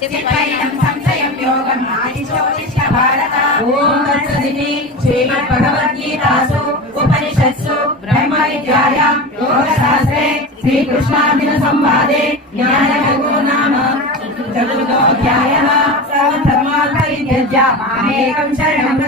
सिद्धैनं संशयं योगं नातिशोदिष्ट भारत। ओम तत्सदिति श्रीमद्भगवद्गीतासु उपनिषत्सु ब्रह्मविद्यायां योगशास्त्रे श्रीकृष्णार्जुन संवादे ज्ञानयोगो नाम चतुर्थोऽध्यायः। सर्वधर्मान् परित्यज्य मामेकं शरणं